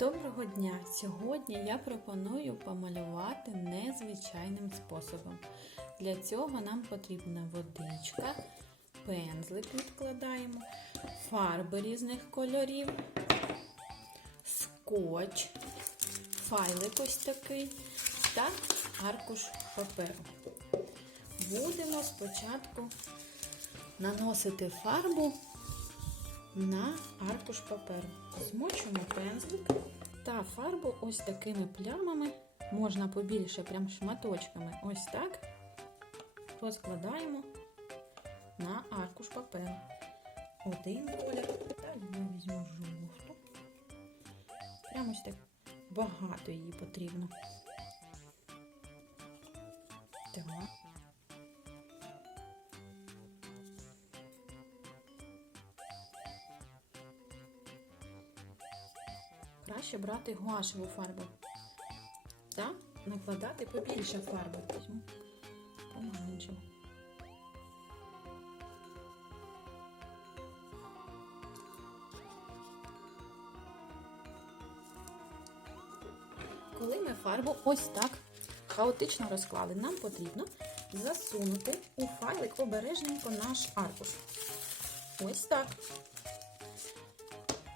Доброго дня! Сьогодні я пропоную помалювати незвичайним способом. Для цього нам потрібна водичка, пензлик відкладаємо, фарби різних кольорів, скотч, файлик ось такий та аркуш паперу. Будемо спочатку наносити фарбу на аркуш паперу. Змочуємо пензлик та фарбу ось такими плямами, можна побільше, прям шматочками. Ось так розкладаємо на аркуш паперу. Один колір, та я візьму жовту. Прямо ось так багато її потрібно. Так. Краще брати гуашеву фарбу та накладати побільше фарби. Візьму. Коли ми фарбу ось так хаотично розклали, нам потрібно засунути у файлик обережненько наш аркуш. Ось так.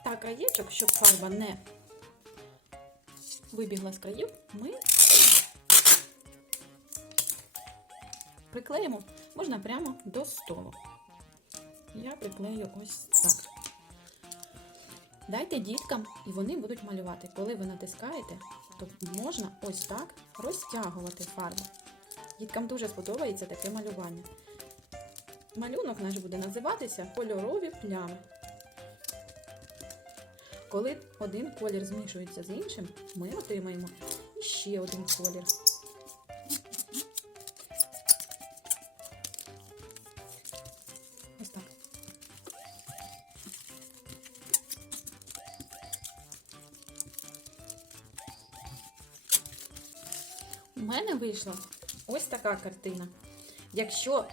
Та краєчок, щоб фарба не вибігла з країв, ми приклеїмо, можна прямо до столу. Я приклею ось так. Дайте діткам, і вони будуть малювати. Коли ви натискаєте, то можна ось так розтягувати фарбу. Діткам дуже сподобається таке малювання. Малюнок наш буде називатися кольорові плями. Коли один колір змішується з іншим, ми отримаємо ще один колір. У мене вийшла ось така картина. Якщо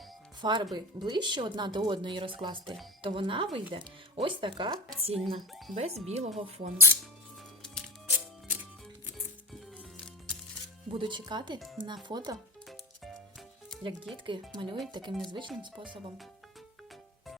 фарби ближче одна до одної розкласти, то вона вийде ось така цільна, без білого фону. Буду чекати на фото, як дітки малюють таким незвичним способом.